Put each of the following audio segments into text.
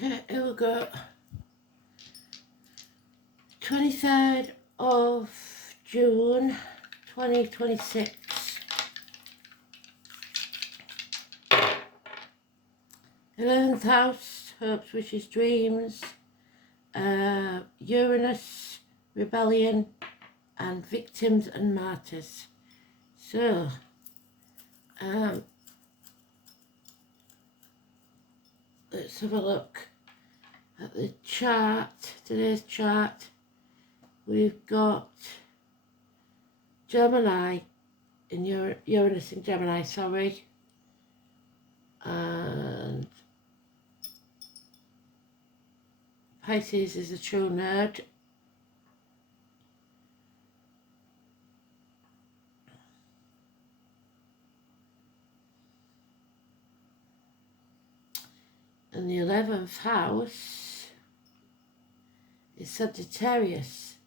Okay, here we go. 23rd of June 2026. 11th house, hopes, wishes, dreams, Uranus, rebellion, and victims and martyrs. So, let's have a look at the chart, today's chart. We've got Gemini in Uranus in Gemini, sorry, and Pisces is a true nerd. And the 11th house is Sagittarius,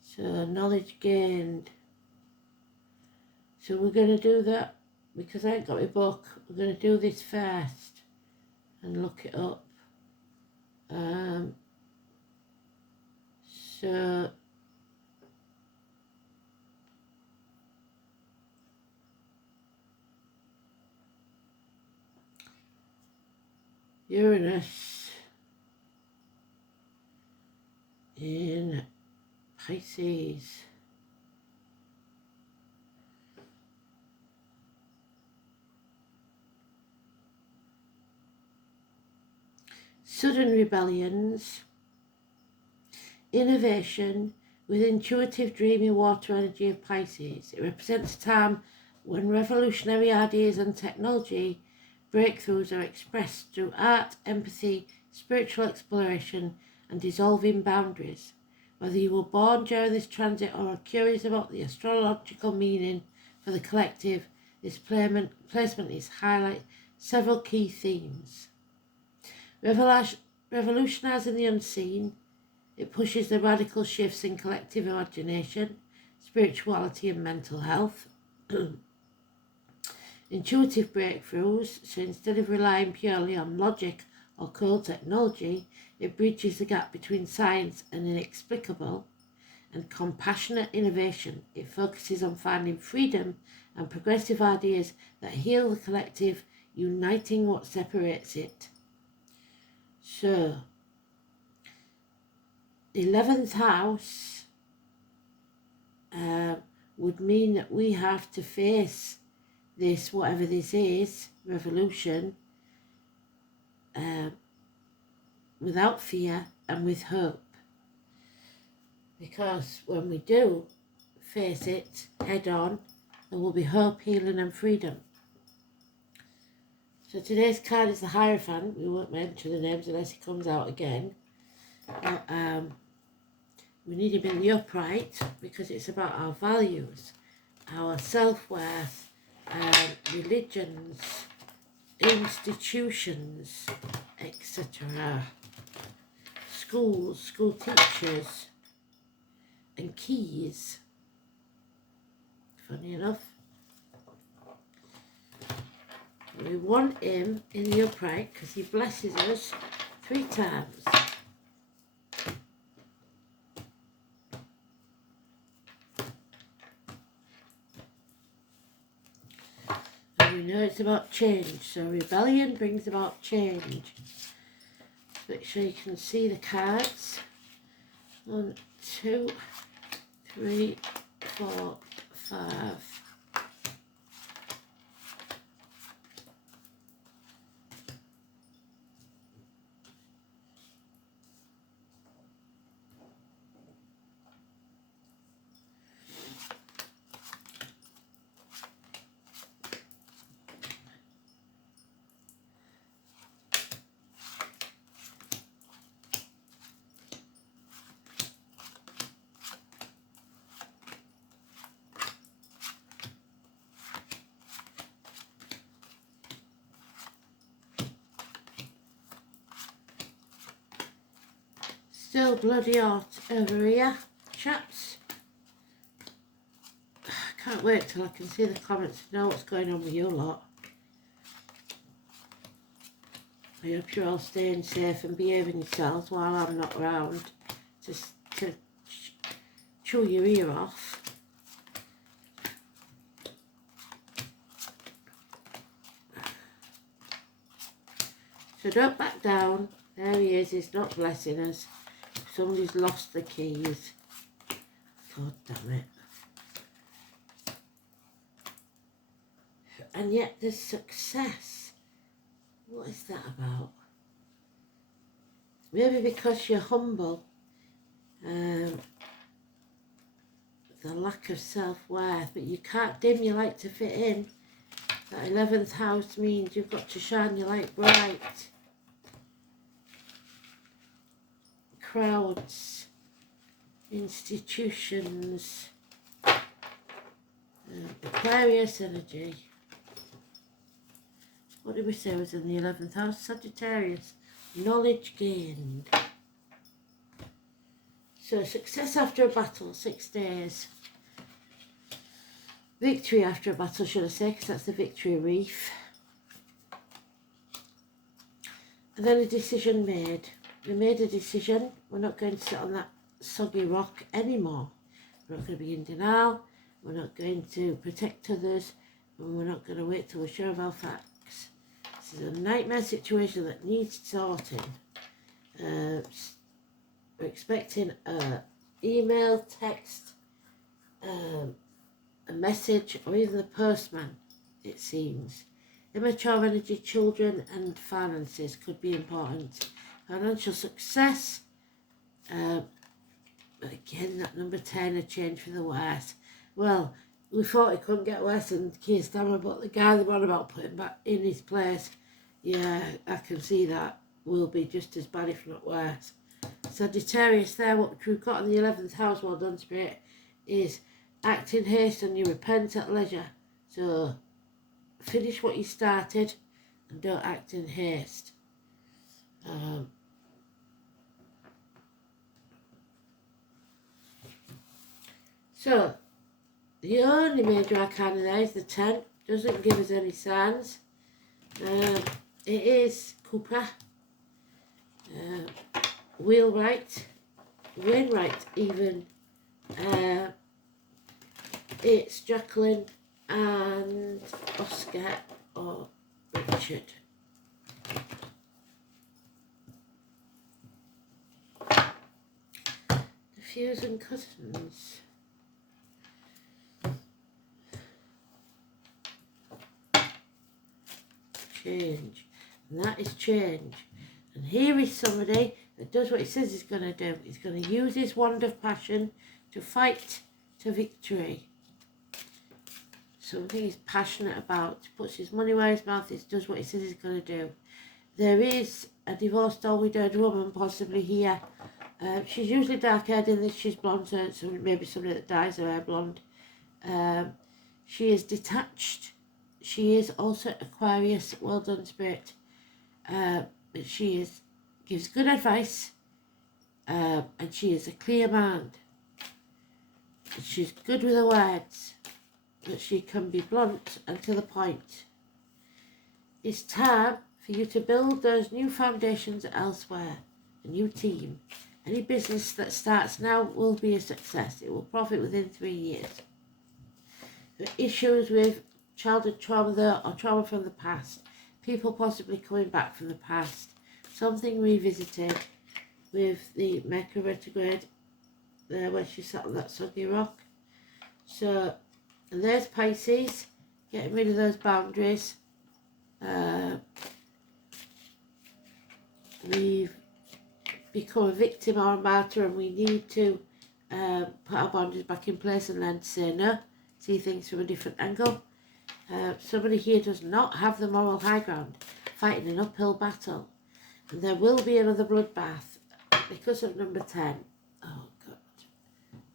so knowledge gained. So we're going to do that, because I ain't got my book, we're going to do this first and look it up. So Uranus in Pisces. Sudden rebellions, innovation with intuitive dreamy water energy of Pisces. It represents a time when revolutionary ideas and technology breakthroughs are expressed through art, empathy, spiritual exploration, and dissolving boundaries. Whether you were born during this transit or are curious about the astrological meaning for the collective, this placement is highlight several key themes. Revolutionizing the unseen, it pushes the radical shifts in collective imagination, spirituality and mental health. Intuitive breakthroughs, so instead of relying purely on logic or cold technology, it bridges the gap between science and inexplicable. And compassionate innovation, it focuses on finding freedom and progressive ideas that heal the collective, uniting what separates it. So, the 11th house would mean that we have to face this, whatever this is, revolution, without fear and with hope. Because when we do face it head on, there will be hope, healing and freedom. So today's card is the Hierophant. We won't mention the names unless he comes out again. But, we need him in the upright because it's about our values, our self-worth, religions, institutions, etc. Schools, school teachers, and keys. Funny enough. We want him in the upright because he blesses us 3 times. And we know it's about change, so rebellion brings about change. Make sure you can see the cards. 1, 2, 3, 4, 5. Still bloody hot over here, chaps. Can't wait till I can see the comments to know what's going on with you lot. I hope you're all staying safe and behaving yourselves while I'm not around to chew your ear off. So don't back down. There he is, he's not blessing us. Somebody's lost the keys. God damn it. And yet there's success. What is that about? Maybe because you're humble. The lack of self-worth, but you can't dim your light to fit in. That 11th house means you've got to shine your light bright. Crowds, institutions, Aquarius energy. What did we say was in the 11th house? Sagittarius, knowledge gained. So success after a battle, 6 days. Victory after a battle, should I say, because that's the victory reef. And then a decision made. We made a decision. We're not going to sit on that soggy rock anymore. We're not going to be in denial. We're not going to protect others. And we're not going to wait till we're sure of our facts. This is a nightmare situation that needs sorting. We're expecting an email, text, a message, or even the postman, it seems. Immature energy, children and finances could be important. Financial success, again that number 10, a change for the worse. Well, we thought it couldn't get worse than Keir Starmer, but the guy they were on about putting back in his place, yeah, I can see that will be just as bad if not worse. Sagittarius there, what we've got in the 11th house, well done Spirit, is act in haste and you repent at leisure. So finish what you started and don't act in haste. So the only major arcana there is the 10. Doesn't give us any signs. It is Cooper, Wheelwright, Wainwright even. It's Jacqueline and Oscar or Richard. Diffuse and Cousins. Change. And that is change. And here is somebody that does what he says he's going to do. He's going to use his wand of passion to fight to victory. Something he's passionate about. Puts his money where his mouth is, does what he says he's going to do. There is a divorced or widowed woman possibly here. She's usually dark haired in this, she's blonde, so maybe somebody that dyes her hair blonde. She is detached. She is also Aquarius, well done Spirit. But she gives good advice, and she is a clear mind. She's good with her words, but she can be blunt and to the point. It's time for you to build those new foundations elsewhere, a new team. Any business that starts now will be a success. It will profit within 3 years. The issues with childhood trauma though, or trauma from the past, people possibly coming back from the past, something revisited with the Mercury retrograde there where she sat on that soggy rock. So, and there's Pisces, getting rid of those boundaries. We've become a victim or a martyr and we need to put our boundaries back in place and learn to say no, see things from a different angle. Somebody here does not have the moral high ground, fighting an uphill battle. And there will be another bloodbath because of number 10. Oh, God.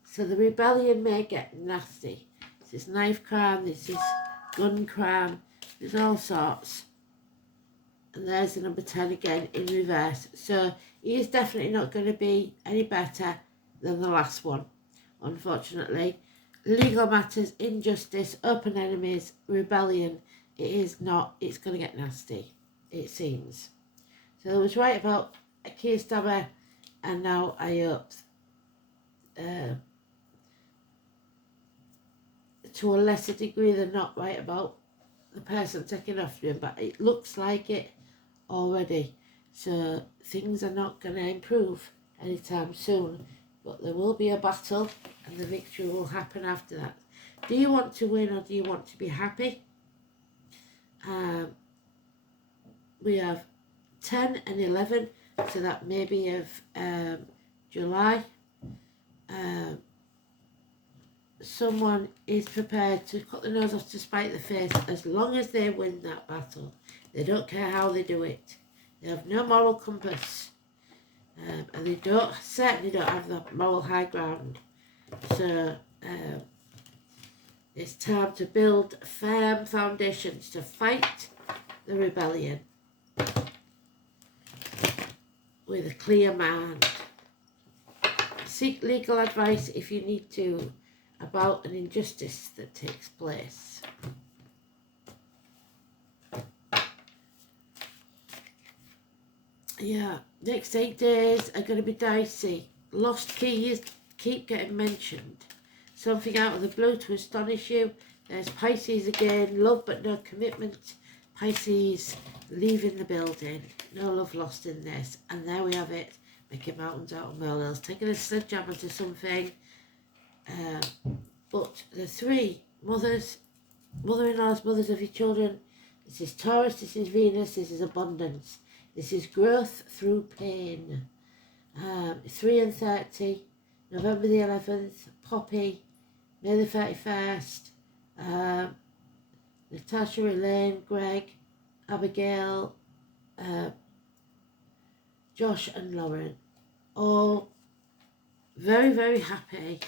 So the rebellion may get nasty. This is knife crime, this is gun crime, there's all sorts. And there's the number 10 again in reverse. So he is definitely not going to be any better than the last one, unfortunately. Legal matters, injustice, open enemies, rebellion. It is not, it's going to get nasty, it seems. So I was right about Keir Starmer, and now I hope to a lesser degree than not right about the person taking after him, but it looks like it already. So things are not going to improve anytime soon, but there will be a battle and the victory will happen after that. Do you want to win or do you want to be happy? We have 10 and 11, so that may be of July. Someone is prepared to cut the nose off to spite the face as long as they win that battle. They don't care how they do it. They have no moral compass, and they certainly don't have the moral high ground. So it's time to build firm foundations to fight the rebellion with a clear mind. Seek legal advice if you need to about an injustice that takes place. Yeah, next 8 days are going to be dicey. Lost keys keep getting mentioned. Something out of the blue to astonish you. There's Pisces again, love but no commitment. Pisces leaving the building. No love lost in this. And there we have it. Making mountains out of molehills. Taking a sledgehammer to something. But the three mothers, mother-in-laws, mothers of your children. This is Taurus, this is Venus, this is abundance. This is growth through pain. 3 and 30, November the 11th, Poppy, May the 31st, Natasha, Elaine, Greg, Abigail, Josh and Lauren. All very, very happy.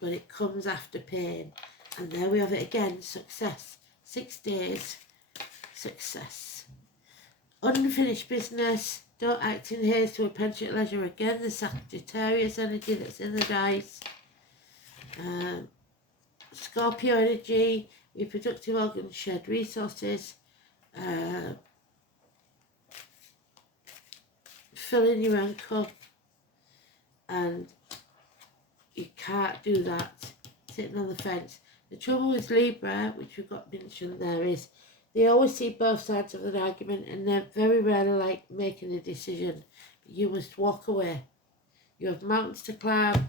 But it comes after pain. And there we have it again, success. 6 days, success. Unfinished business, don't act in haste to a pension at leisure. Again, the Sagittarius energy that's in the dice. Scorpio energy, reproductive organs, shared resources. Filling your own cup. And you can't do that sitting on the fence. The trouble with Libra, which we've got mentioned there, is they always see both sides of an argument and they're very rarely like making a decision. You must walk away. You have mountains to climb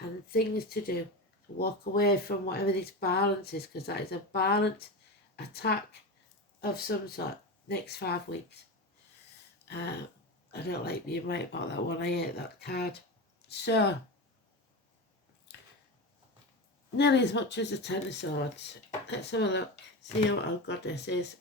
and things to do. To walk away from whatever this balance is, because that is a violent attack of some sort next 5 weeks. I don't like being right about that one. I hate that card. So, nearly as much as a 10 of swords. Let's have a look. See what our goddess is.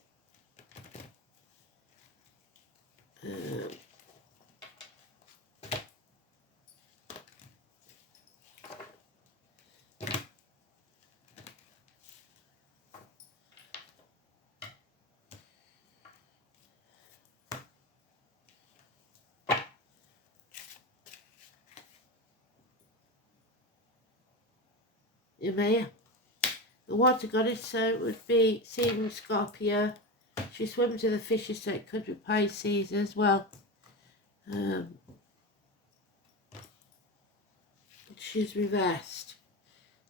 Yemaya. The water goddess, so it would be Seeing Scorpio. She swims with the fishes, so it could be Pisces as well. She's reversed.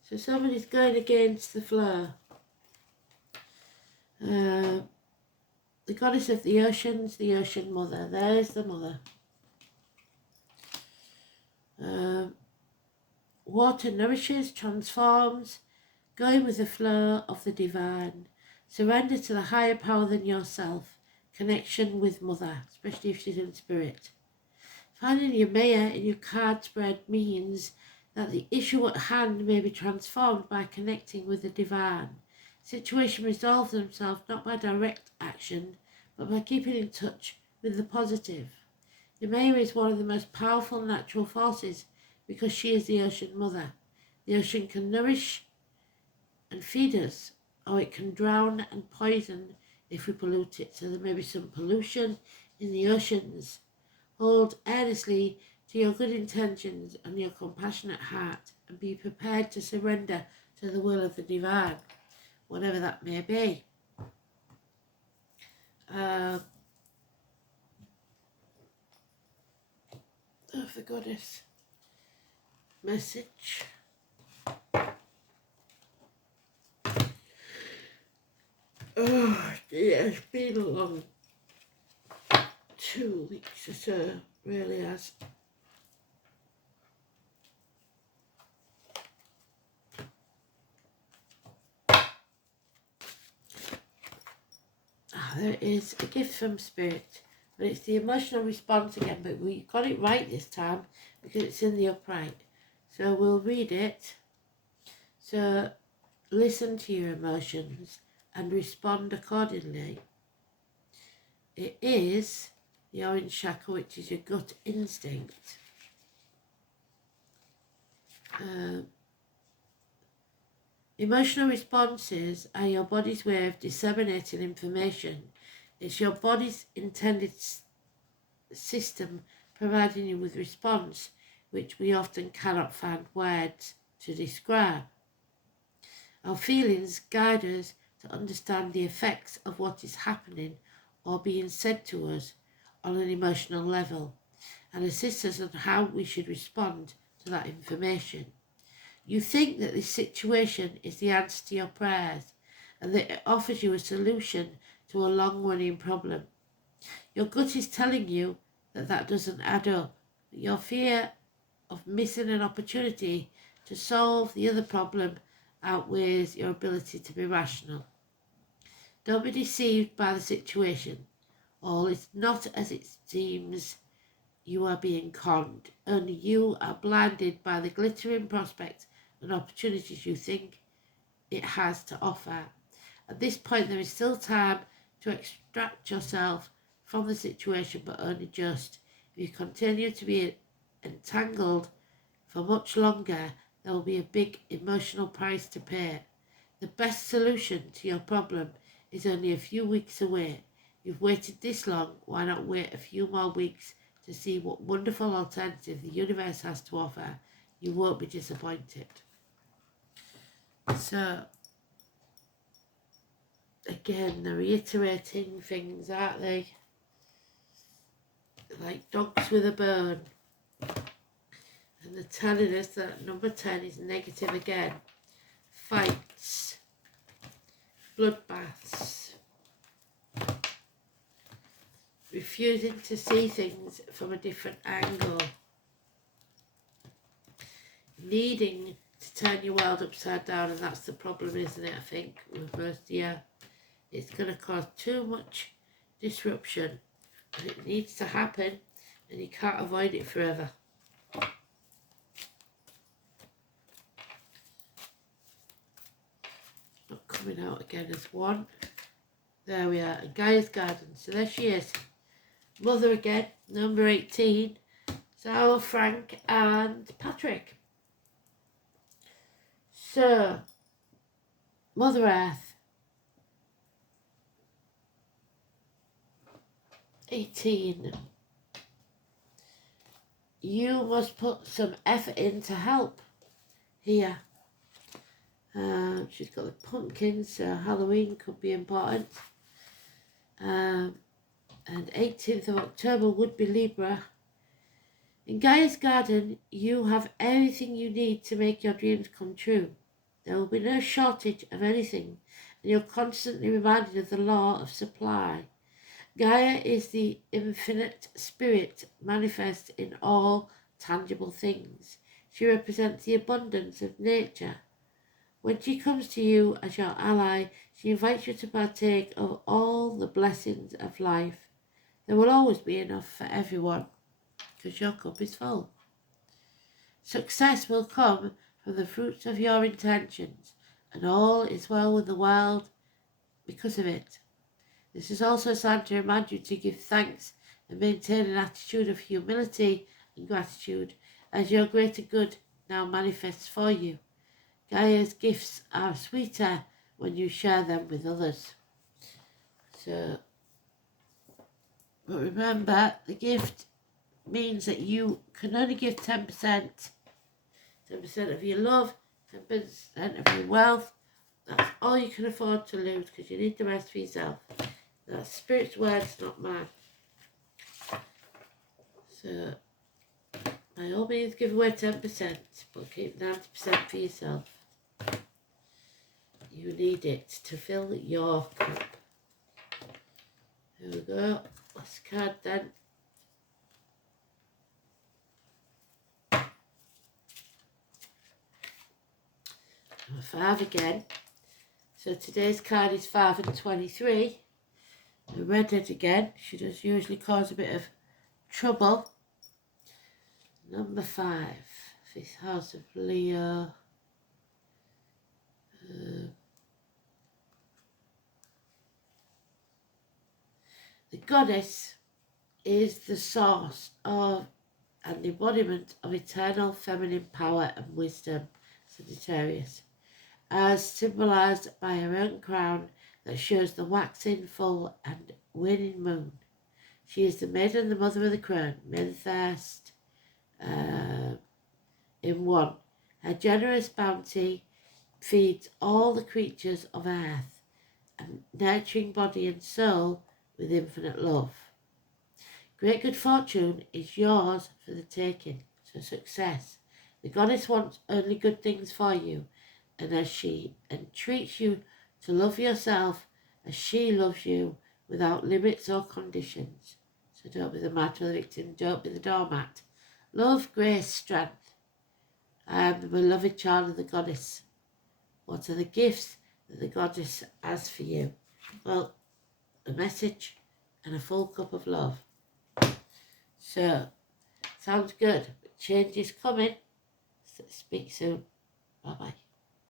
So somebody's going against the flow. The goddess of the oceans, the ocean mother. There's the mother. Water nourishes, transforms, going with the flow of the divine. Surrender to the higher power than yourself. Connection with mother, especially if she's in spirit. Finding your Maya in your card spread means that the issue at hand may be transformed by connecting with the divine. Situation resolves themselves not by direct action, but by keeping in touch with the positive. The Maya is one of the most powerful natural forces because she is the ocean mother. The ocean can nourish and feed us, or it can drown and poison if we pollute it. So there may be some pollution in the oceans. Hold earnestly to your good intentions and your compassionate heart, and be prepared to surrender to the will of the divine, whatever that may be. of the goddess message. Oh dear, it's been a long 2 weeks or so, really has. There is a gift from Spirit, but it's the emotional response again, but we got it right this time because it's in the upright. So we'll read it. So listen to your emotions and respond accordingly. It is the orange chakra, which is your gut instinct. Emotional responses are your body's way of disseminating information. It's your body's intended system providing you with response, which we often cannot find words to describe. Our feelings guide us to understand the effects of what is happening or being said to us on an emotional level, and assist us on how we should respond to that information. You think that this situation is the answer to your prayers and that it offers you a solution to a long-running problem. Your gut is telling you that that doesn't add up. Your fear of missing an opportunity to solve the other problem outweighs your ability to be rational. Don't be deceived by the situation. All is not as it seems. You are being conned. Only you are blinded by the glittering prospects and opportunities you think it has to offer. At this point, there is still time to extract yourself from the situation, but only just. If you continue to be entangled for much longer, there will be a big emotional price to pay. The best solution to your problem is only a few weeks away. You've waited this long, why not wait a few more weeks to see what wonderful alternative the universe has to offer? You won't be disappointed. So, again, they're reiterating things, aren't they? Like dogs with a bone. And they're telling us that number 10 is negative again. Fights. Bloodbaths. Refusing to see things from a different angle. Needing to turn your world upside down, and that's the problem, isn't it, I think, with most of you. It's going to cause too much disruption, and it needs to happen, and you can't avoid it forever. Not coming out again as one. There we are, Gaia's Garden. So there she is. Mother again, number 18. So Frank and Patrick. So, Mother Earth. 18. You must put some effort in to help. Here. She's got the pumpkins, so Halloween could be important. And 18th of October would be Libra. In Gaia's Garden, you have everything you need to make your dreams come true. There will be no shortage of anything, and you're constantly reminded of the law of supply. Gaia is the infinite spirit manifest in all tangible things. She represents the abundance of nature. When she comes to you as your ally, she invites you to partake of all the blessings of life. There will always be enough for everyone, because your cup is full. Success will come from the fruits of your intentions, and all is well with the world because of it. This is also a sign to remind you to give thanks and maintain an attitude of humility and gratitude as your greater good now manifests for you. Gaia's gifts are sweeter when you share them with others. So, but remember, the gift means that you can only give 10%. 10% of your love, 10% of your wealth. That's all you can afford to lose, because you need the rest for yourself. That's Spirit's words, not mine. So, By all means, give away 10%, but keep 90% for yourself. You need it to fill your cup. Here we go. Last card then. Number 5 again. So today's card is 5 and 23. The redhead again. She does usually cause a bit of trouble. Number 5. Fifth house of Leo. The goddess is the source of and embodiment of eternal feminine power and wisdom, Sagittarius, as symbolised by her own crown that shows the waxing full and waning moon. She is the maiden, the mother of the crown, may the first in one. Her generous bounty feeds all the creatures of earth, and nurturing body and soul with infinite love. Great good fortune is yours for the taking, so success. The goddess wants only good things for you, and as she entreats you to love yourself as she loves you without limits or conditions. So don't be the martyr, the victim, don't be the doormat. Love, grace, strength. I am the beloved child of the goddess. What are the gifts that the goddess has for you? Well, a message and a full cup of love. So, sounds good. Change is coming. Speak soon. Bye-bye.